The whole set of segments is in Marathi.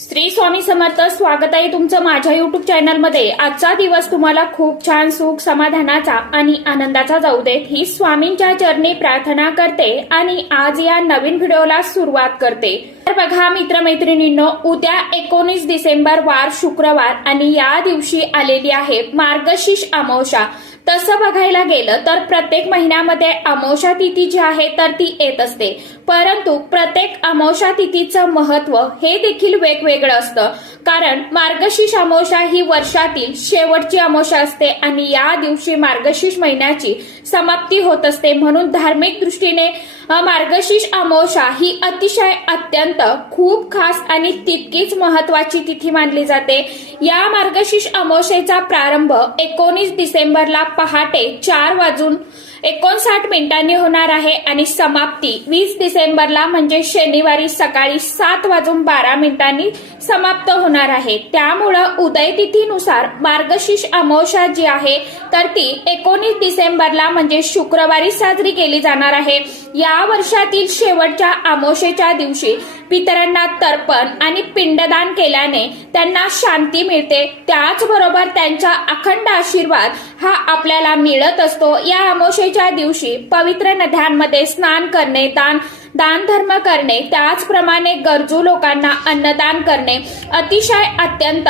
श्री स्वामी समर्थ स्वागत आहे तुमचं माझ्या युट्यूब चॅनलमध्ये आजचा दिवस तुम्हाला खूप छान सुख समाधानाचा आणि आनंदाचा जाऊ देत. ही स्वामींच्या चरणी प्रार्थना करते आणि आज या नवीन व्हिडिओला सुरुवात करते. तर बघा मित्रमैत्रिणींनो उद्या एकोणीस डिसेंबर वार शुक्रवार आणि या दिवशी आलेली आहे मार्गशीर्ष अमावशा तसं बघायला गेलं तर प्रत्येक महिन्यामध्ये अमावस्या तिथी जी आहे तर ती येत असते. परंतु प्रत्येक अमावस्या तिथीचं महत्त्व हे देखील वेगवेगळं असतं. कारण मार्गशीर्ष अमावस्या ही वर्षातील शेवटची अमावशा असते आणि या दिवशी मार्गशीर्ष महिन्याची समाप्ती होत असते. म्हणून धार्मिक दृष्टीने मार्गशीर्ष अमावस्या ही अतिशय अत्यंत खूप खास आणि तितकीच महत्वाची तिथी मानली जाते. या मार्गशीर्ष अमावस्येचा प्रारंभ एकोणीस डिसेंबरला पहाटे चार वाजून एकोणसाठ मिनिटांनी होणार आहे आणि समाप्ती. वीस डिसेंबरला म्हणजे शनिवारी सकाळी सात वाजून बारा मिनिटांनी समाप्त होणार आहे. त्यामुळं उदय तिथीनुसार मार्गशीर्ष अमावस्या जी आहे तर ती एकोणीस डिसेंबरला म्हणजे शुक्रवारी साजरी केली जाणार आहे. या वर्षातील शेवटच्या अमावस्येच्या दिवशी पितरांना तर्पण आणि पिंडदान केल्याने त्यांना शांती मिळते. त्याचबरोबर त्यांचा अखंड आशीर्वाद हा आपल्याला मिळत असतो. या अमोशेच्या दिवशी पवित्र नद्यांमध्ये स्नान करणे दान दान धर्म करणे त्याचप्रमाणे गरजू लोकांना अन्नदान करणे अतिशय अत्यंत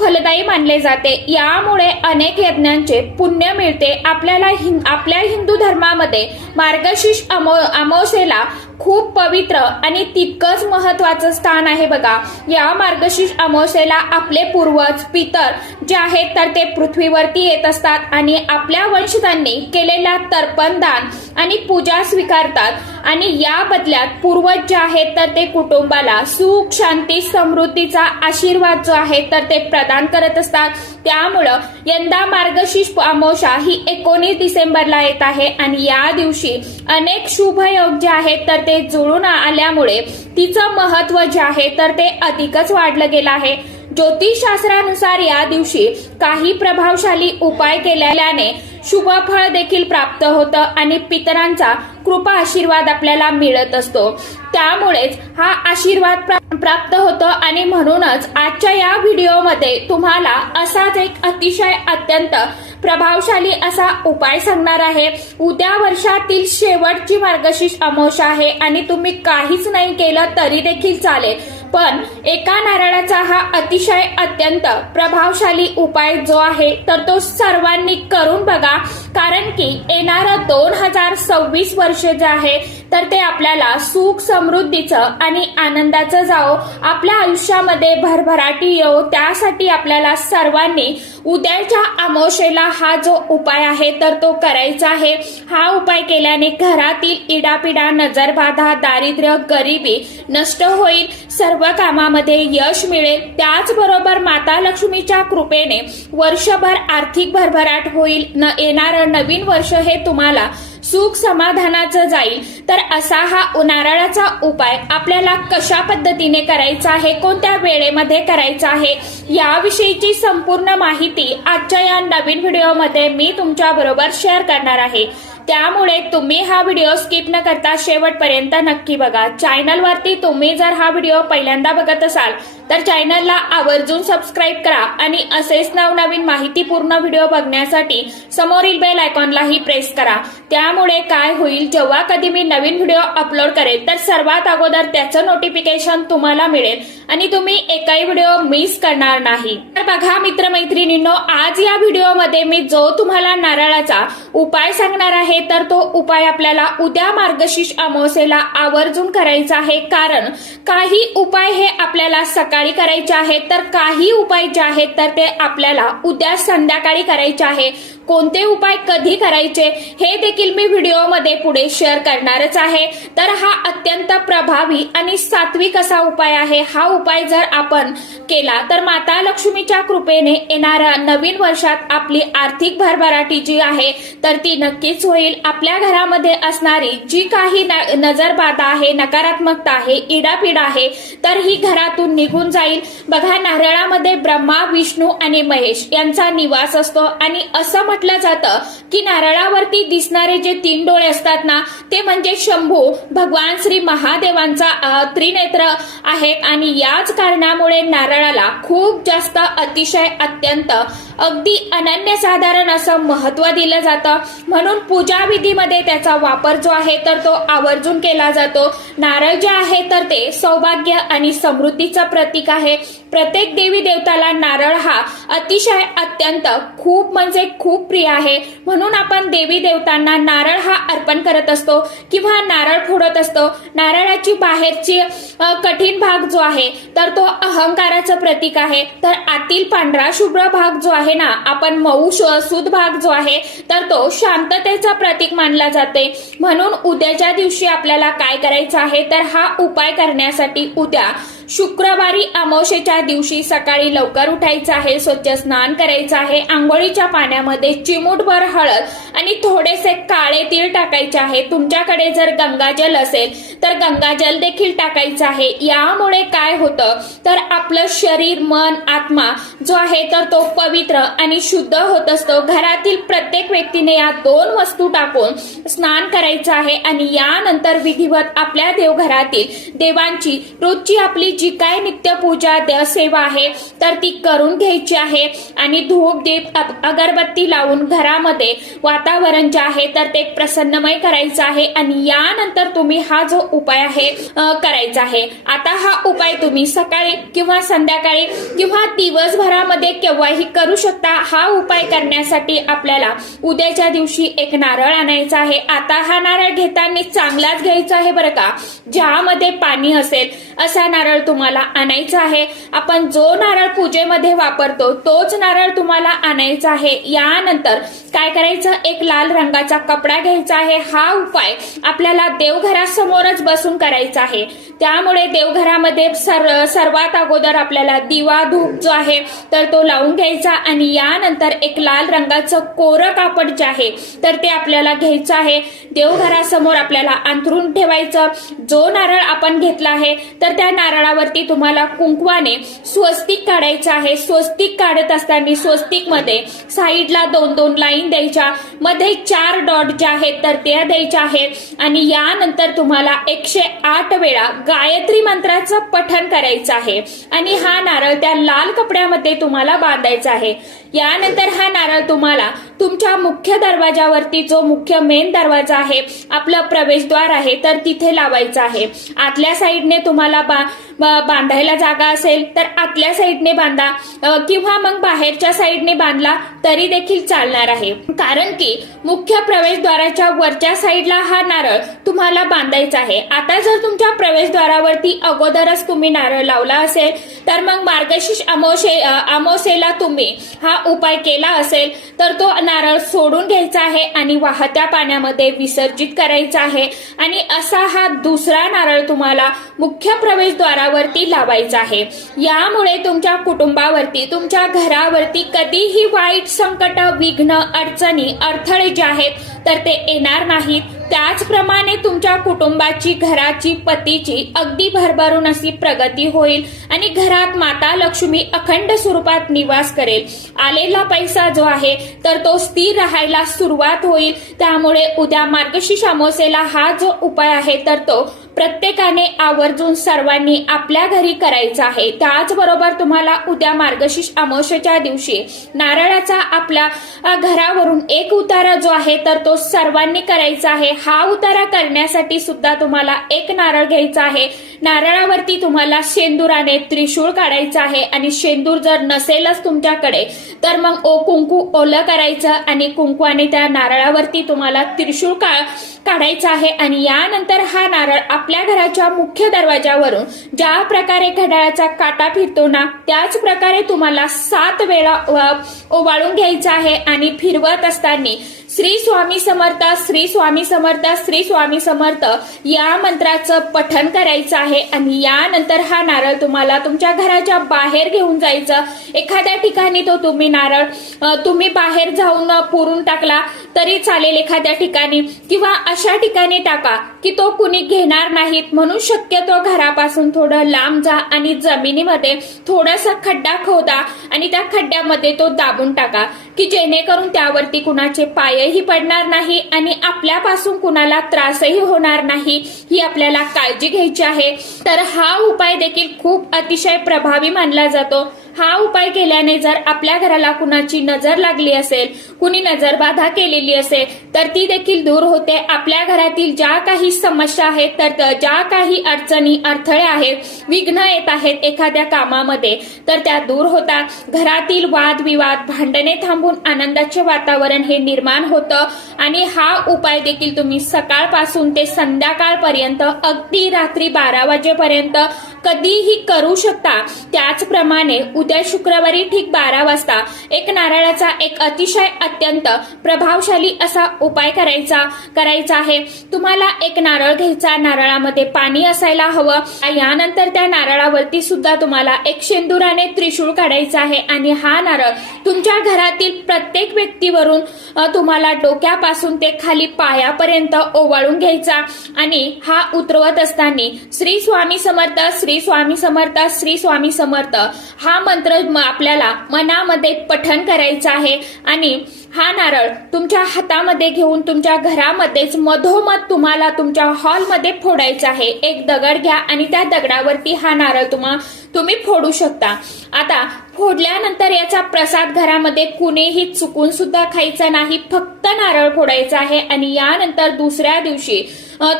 फलदायी मानले जाते. यामुळे अनेक यज्ञांचे पुण्य मिळते. आपल्याला हिं- आपल्या हिंदू धर्मामध्ये मार्गशीर्ष अमो अमावस्येला खूप पवित्र आणि तितकंच महत्वाचं स्थान आहे बघा. या मार्गशीर्ष अमावस्येला आपले पूर्वज पितर जे आहेत तर ते पृथ्वीवरती येत असतात आणि आपल्या वंशजांनी केलेला तर्पणदान आणि पूजा स्वीकारतात. आणि या बदल्यात पूर्वज जे आहेत तर ते कुटुंबाला सुख शांती समृद्धीचा आशीर्वाद जो आहे तर ते प्रदान करत असतात. त्यामुळं यंदा मार्गशीर्ष अमावस्या ही एकोणीस डिसेंबरला येत आहे आणि या दिवशी अनेक शुभ योग जे आहेत तर ते जुळून आल्यामुळे तिचं महत्त्व जे आहे तर ते अधिकच वाढलं गेलं आहे. ज्योतिषशास्त्रानुसार या दिवशी काही प्रभावशाली उपाय केल्याने शुभफळ देखील प्राप्त होतं आणि पितरांचा कृपा आशीर्वाद आपल्याला मिळत असतो. त्यामुळेच हा आशीर्वाद प्रा- प्राप्त होतो आणि म्हणूनच आजच्या या व्हिडिओमध्ये तुम्हाला असाच एक अतिशय अत्यंत प्रभावशाली असा उपाय सांगणार आहे. उद्या वर्षातील शेवटची मार्गशीर्ष अमावस्या आहे आणि तुम्ही काहीच नाही केलं तरी देखील चालेल. पण एका नारळाचा हा अतिशय अत्यंत प्रभावशाली उपाय जो आहे तर तो सर्वांनी करून बघा. कारण की येणारं दोन हजार सव्वीस वर्ष जे आहे तर ते आपल्याला सुख समृद्धीचं आणि आनंदाचं जावो. आपल्या आयुष्यामध्ये भरभराटी येऊ त्यासाठी आपल्याला सर्वांनी उद्याच्या अमावशेला हा जो उपाय आहे तर तो करायचा आहे. हा उपाय केल्याने घरातील इडापिडा नजरबाधा दारिद्र्य गरिबी नष्ट होईल. सर्व कामामध्ये यश मिळेल. त्याचबरोबर माता लक्ष्मीच्या कृपेने वर्षभर आर्थिक भरभराट होईल. न येणारं नवीन वर्ष हे तुम्हाला सुख समाधानाचं जाईल. तर असा हा उन्हाळ्याचा उपाय आपल्याला कशा पद्धतीने करायचा आहे? कोणत्या वेळेमध्ये करायचा आहे? याविषयीची संपूर्ण माहिती आजच्या या नवीन व्हिडिओमध्ये मी तुमच्या बरोबर शेअर करणार आहे. त्यामुळे तुम्ही हा व्हिडिओ स्किप न करता शेवटपर्यंत नक्की बघा. चॅनलवरती तुम्ही जर हा व्हिडिओ पहिल्यांदा बघत असाल तर चॅनलला आवर्जून सबस्क्राईब करा आणि असेच नवनवीन माहितीपूर्ण व्हिडिओ बघण्यासाठी समोरील बेल आयकॉनलाही प्रेस करा. त्यामुळे काय होईल जेव्हा कधी मी नवीन व्हिडिओ अपलोड करेल तर सर्वात अगोदर त्याचं नोटिफिकेशन तुम्हाला मिळेल आणि तुम्ही एकही व्हिडिओ मिस करणार नाही. तर बघा मित्रमैत्रिणींनो आज या व्हिडिओमध्ये मी जो तुम्हाला नारळाचा उपाय सांगणार आहे तर तो उपाय आपल्याला उद्या मार्गशीर्ष अमावस्येला आवर्जून करायचा आहे. कारण काही उपाय हे आपल्याला सकाळी करायचे आहेत तर काही उपाय जे आहेत तर ते आपल्याला उद्या संध्याकाळी करायचे आहे. कोणते उपाय कधी करायचे हे देखील मी व्हिडिओमध्ये पुढे शेअर करणारच आहे. तर हा अत्यंत प्रभावी आणि सात्विक असा उपाय आहे. हा उपाय जर आपण केला तर माता लक्ष्मीच्या कृपेने येणाऱ्या नवीन वर्षात आपली आर्थिक भरभराटी जी आहे तर ती नक्कीच होईल. आपल्या घरामध्ये असणारी जी काही न- नजरबाधा आहे नकारात्मकता आहे इडापिडा आहे तर ही घरातून निघून जाईल. बघा नारळामध्ये ब्रह्मा विष्णू आणि महेश यांचा निवास असतो आणि असं म्हटलं जातं की नारळावरती दिसणारे जे तीन डोळे असतात ना ते म्हणजे शंभू भगवान श्री महादेवांचा त्रिनेत्र आहेत. आणि याच कारणामुळे नारळाला खूप जास्त अतिशय अत्यंत अगदी अनन्यसाधारण असं महत्त्व दिलं जातं. म्हणून पूजा विधीमध्ये त्याचा वापर जो आहे तर तो आवर्जून केला जातो. नारळ जे आहे तर ते सौभाग्य आणि समृद्धीचं प्रतीक आहे. प्रत्येक देवी देवताला नारळ हा अतिशय अत्यंत खूप म्हणजे खूप प्रिय आहे. म्हणून आपण देवी देवतांना नारळ हा अर्पण करत असतो किंवा नारळ फोडत असतो. नारळाची बाहेरची कठीण भाग जो आहे तर तो अहंकाराचं प्रतीक आहे. तर आतील पांढरा शुभ्र भाग जो आहे आहे ना आपण मऊ श- भाग जो आहे तर तो शांततेचा प्रतीक मानला जाते. म्हणून उद्याच्या दिवशी आपल्याला काय करायचं आहे तर हा उपाय करण्यासाठी उद्या शुक्रवारी अमावशेच्या दिवशी सकाळी लवकर उठायचं आहे स्वच्छ स्नान करायचं आहे आंघोळीच्या पाण्यामध्ये चिमूटभर हळद आणि थोडेसे काळे तीळ टाकायचे आहे. तुमच्याकडे जर गंगाजल असेल तर गंगाजल देखील टाकायचं आहे. यामुळे काय होतं? तर आपलं शरीर मन आत्मा जो आहे तर तो पवित्र आणि शुद्ध होत असतो. घरातील प्रत्येक व्यक्तीने या दोन वस्तू टाकून स्नान करायचं आहे आणि यानंतर विधिवत आपल्या देवघरातील देवांची रोजची आपली जी काय नित्यपूजा द- सेवा आहे तर ती करून घ्यायची आहे. आणि धूप दीप अगरबत्ती लावून घरामध्ये वातावरण जे आहे तर ते प्रसन्नमय करायचं आहे. आणि यानंतर तुम्ही हा जो उपाय आहे करायचा आहे. आता हा उपाय तुम्ही सकाळी किंवा संध्याकाळी किंवा दिवसभरामध्ये केव्हाही करू शकता. हा उपाय करण्यासाठी आपल्याला उद्याच्या दिवशी एक नारळ आणायचा आहे. आता हा नारळ घेताना चांगलाच घ्यायचा आहे बरं का? ज्यामध्ये पाणी असेल असा नारळ तुम्हाला आणायचा आहे. आपण जो नारळ पूजेमध्ये वापरतो तोच नारळ तुम्हाला आणायचा आहे. यानंतर काय करायचं? एक लाल रंगाचा कपडा घ्यायचा आहे. हा उपाय आपल्याला देवघरासमोरच बसून करायचा आहे. त्यामुळे देवघरामध्ये सर सर्वात अगोदर आपल्याला दिवा धूप जो आहे तर तो लावून घ्यायचा आणि यानंतर एक लाल रंगाचं कोरं कापड जे आहे तर ते आपल्याला घ्यायचं आहे. देवघरासमोर आपल्याला अंथरून ठेवायचं. जो नारळ आपण घेतला आहे तर त्या नारळा त्यावरती तुम्हाला कुंकवाने स्वस्तिक काढायचं आहे. स्वस्तिक काढत असताना स्वस्तिकमध्ये साईडला दोन दोन लाईन द्यायच्या. मध्ये चार डॉट जे आहेत तर त्या द्यायच्या आहेत. आणि यानंतर तुम्हाला एकशे आठ वेळा गायत्री मंत्राचं पठन करायचं आहे. आणि हा नारळ त्या लाल कपड्यामध्ये तुम्हाला बांधायचा आहे. यानंतर हा नारळ तुम्हाला तुमच्या मुख्य दरवाजावरती जो मुख्य मेन दरवाजा आहे आपलं प्रवेशद्वार आहे तर तिथे लावायचं आहे. आतल्या साईडने तुम्हाला बा- बांधायला जागा असेल तर आतल्या साईडने बांधा. किंवा मग बाहेरच्या साईडने बांधला तरी देखील चालणार आहे. कारण की मुख्य प्रवेशद्वाराच्या वरच्या साईडला हा नारळ तुम्हाला बांधायचा आहे. आता जर तुमच्या प्रवेशद्वारावरती अगोदरच तुम्ही नारळ लावला असेल तर मग मार्गशीर्ष अमोशे अमोसेला तुम्ही हा उपाय केला असेल तर तो नारळ सोडून घ्यायचा आहे आणि वाहत्या पाण्यामध्ये विसर्जित करायचा आहे. आणि असा हा दुसरा नारळ तुम्हाला मुख्य प्रवेशद्वारावरती लावायचा आहे. यामुळे तुमच्या कुटुंबावरती तुमच्या घरावरती कधीही वाईट संकट विघ्न अडचणी अडथळे जे आहेत तर ते येणार नाहीत. त्याचप्रमाणे तुमच्या कुटुंबाची घराची पतीची अगदी भरभरून अशी प्रगती होईल आणि घरात माता लक्ष्मी अखंड स्वरूपात निवास करेल. आलेला पैसा जो आहे तर तो स्थिर राहायला सुरुवात होईल. त्यामुळे उद्या मार्गशीर्ष अमावस्येला हा जो उपाय आहे तर तो प्रत्येकाने आवर्जून सर्वांनी आपल्या घरी करायचं आहे. त्याचबरोबर तुम्हाला उद्या मार्गशीर्ष अमावस्येच्या दिवशी नारळाचा आपल्या घरावरून एक उतारा जो आहे तर तो सर्वांनी करायचा आहे. हा उतारा करण्यासाठी सुद्धा तुम्हाला एक नारळ घ्यायचा आहे. नारळावरती तुम्हाला शेंदुराने त्रिशूळ काढायचं आहे आणि शेंदूर जर नसेलच तुमच्याकडे तर मग ओ कुंकू ओलं करायचं आणि कुंकवाने त्या नारळावरती तुम्हाला त्रिशूळ का काढायचा आहे. आणि यानंतर हा नारळ आपल्या घराच्या मुख्य दरवाजावरून ज्या प्रकारे घड्याळाचा काटा फिरतो ना त्याच प्रकारे तुम्हाला सात वेळा ओवाळून घ्यायचा आहे आणि फिरवत असताना श्री स्वामी समर्थ श्री स्वामी समर्थ श्री स्वामी समर्थ या मंत्राचं पठण करायचं आहे आणि यानंतर हा नारळ तुम्हाला तुमच्या घराच्या बाहेर घेऊन जायचं. एखाद्या ठिकाणी तो तुम्ही नारळ तुम्ही बाहेर जाऊन पुरून टाकला तरी चालेल एखाद्या ठिकाणी किंवा अशा ठिकाणी टाका की तो कुणी घेणार नाहीत. म्हणून शक्यतो घरापासून थोडं लांब जा आणि जमिनीमध्ये थोडासा खड्डा खोदा आणि त्या खड्ड्यामध्ये तो दाबून टाका की जेणेकरून त्यावरती कुणाचे पाय पायही पडणार नाही आणि आपल्यापासून कुणाला त्रासही होणार नाही ही आपल्याला काळजी घ्यायची आहे. तर हा उपाय देखील खूप अतिशय प्रभावी मानला जातो. हा उपाय केल्याने जर आपल्या घराला कुणाची नजर लागली असेल कुणी नजरबाधा केलेली असेल तर ती देखील दूर होते. आपल्या घरातील ज्या काही समस्या आहेत तर ज्या काही अडचणी अडथळे आहेत विघ्न येत आहेत एखाद्या कामामध्ये तर त्या दूर होतात घरातील वादविवाद भांडणे थांबून आनंदाचे वातावरण हे निर्माण होतं. आणि हा उपाय देखील तुम्ही सकाळपासून ते संध्याकाळपर्यंत अगदी रात्री बारा वाजेपर्यंत कधीही करू शकता. त्याचप्रमाणे उद्या शुक्रवारी ठीक बारा वाजता एक नारळाचा एक अतिशय अत्यंत प्रभावशाली असा उपाय करायचा करायचा आहे. तुम्हाला एक नारळ घ्यायचा नारळामध्ये पाणी असायला हवं. यानंतर त्या नारळावरती सुद्धा तुम्हाला एक शेंदुराने त्रिशूळ काढायचा आहे आणि हा नारळ तुमच्या घरातील प्रत्येक व्यक्तीवरून तुम्हाला डोक्यापासून ते खाली पायापर्यंत ओवाळून घ्यायचा. आणि हा उतरवत असताना श्री स्वामी समर्थ श्री स्वामी समर्थ श्री स्वामी समर्थ. हा मंत्र आपल्याला मनामध्ये पठन करायचा आहे. आणि हा नारळ तुमच्या हातामध्ये घेऊन तुमच्या घरामध्येच मधोमध तुम्हाला तुमच्या हॉलमध्ये फोडायचा आहे. एक दगड घ्या आणि त्या दगडावरती हा नारळ तुम्हा तुम्ही फोडू शकता. आता फोडल्यानंतर याचा प्रसाद घरामध्ये कुणीही चुकून सुद्धा खायचा नाही फक्त नारळ फोडायचा आहे आणि यानंतर दुसऱ्या दिवशी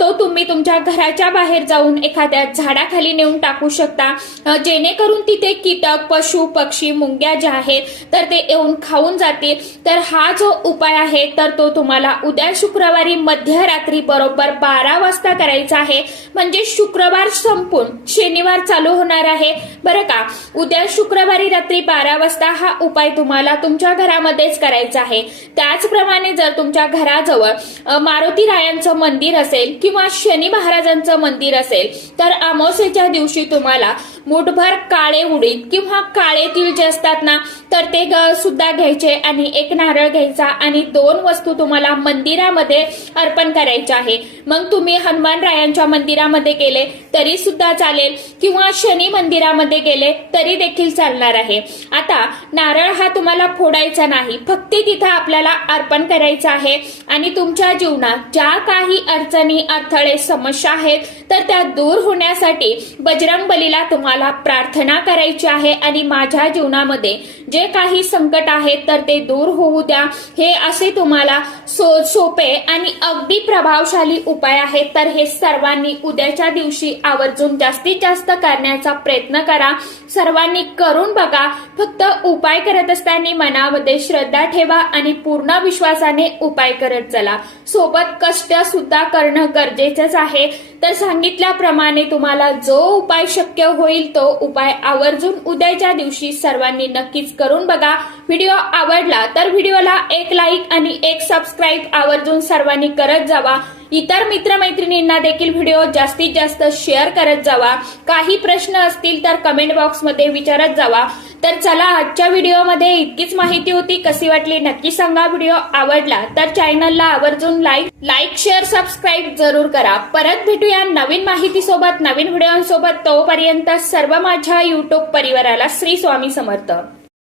तो तुम्ही तुमच्या घराच्या बाहेर जाऊन एखाद्या झाडाखाली नेऊन टाकू शकता. जेणेकरून तिथे कीटक पशु पक्षी मुंग्या ज्या आहेत तर ते येऊन खाऊन जातील. तर हा जो उपाय आहे तर तो तुम्हाला उद्या शुक्रवारी मध्यरात्री बरोबर बारा वाजता करायचा आहे. म्हणजे शुक्रवार संपून शनिवार चालू होणार आहे. बरं का? उद्या शुक्रवारी रात्री बारा वाजता हा उपाय तुम्हाला तुमच्या घरामध्येच करायचा आहे. त्याचप्रमाणे जर तुमच्या घराजवळ मारुती रायांचं मंदिर असेल किंवा शनी महाराजांचं मंदिर असेल तर अमावस्येच्या दिवशी तुम्हाला मुठभर काळे उडीद किंवा काळे तिळ जे असतात ना तर ते सुद्धा घ्यायचे आणि एक नारळ घ्यायचा आणि दोन वस्तू तुम्हाला मंदिरामध्ये अर्पण करायच्या आहे. मग तुम्ही हनुमान रायांच्या मंदिरामध्ये गेले तरी सुद्धा चालेल. किंवा शनी नारळामध्ये गेले तरी देखील चालणार आहे. आता नारळ हा तुम्हाला फोडायचा नाही. फक्त तिथं आपल्याला अर्पण करायचं आहे. आणि तुमच्या जीवनात ज्या काही अडचणी अडथळे समस्या आहेत तर त्या दूर होण्यासाठी बजरंग बलीला तुम्हाला प्रार्थना करायची आहे. आणि माझ्या जीवनामध्ये जे काही संकट आहेत तर ते दूर होऊ द्या. हे असे तुम्हाला सो सोपे आणि अगदी प्रभावशाली उपाय आहेत. तर हे सर्वांनी उद्याच्या दिवशी आवर्जून जास्तीत जास्त करण्याचा प्रयत्न करा. सर्वांनी करून बघा. फक्त उपाय करत असताना मनामध्ये श्रद्धा ठेवा आणि पूर्ण विश्वासाने उपाय करत चला. सोबत कष्ट सुद्धा करणं गरजेचंच आहे. तर सांगितल्याप्रमाणे तुम्हाला जो उपाय शक्य होईल तो उपाय आवर्जून उद्याच्या दिवशी सर्वांनी नक्कीच करून बघा. व्हिडिओ आवडला तर व्हिडिओला एक लाईक आणि एक सबस्क्राईब आवर्जून सर्वांनी करत जावा. इतर मित्रमैत्रिणींना देखील व्हिडिओ जास्तीत जास्त शेअर करत जावा. काही प्रश्न असतील तर कमेंट बॉक्समध्ये विचारत जावा. तर चला आजच्या व्हिडिओमध्ये इतकीच माहिती होती. कशी वाटली नक्की सांगा. व्हिडिओ आवडला तर चॅनलला आवर्जून लाईक लाईक शेअर सबस्क्राईब जरूर करा. परत भेटूया नवीन माहितीसोबत नवीन व्हिडिओसोबत. तोपर्यंत सर्व माझ्या युट्यूब परिवाराला श्री स्वामी समर्थ.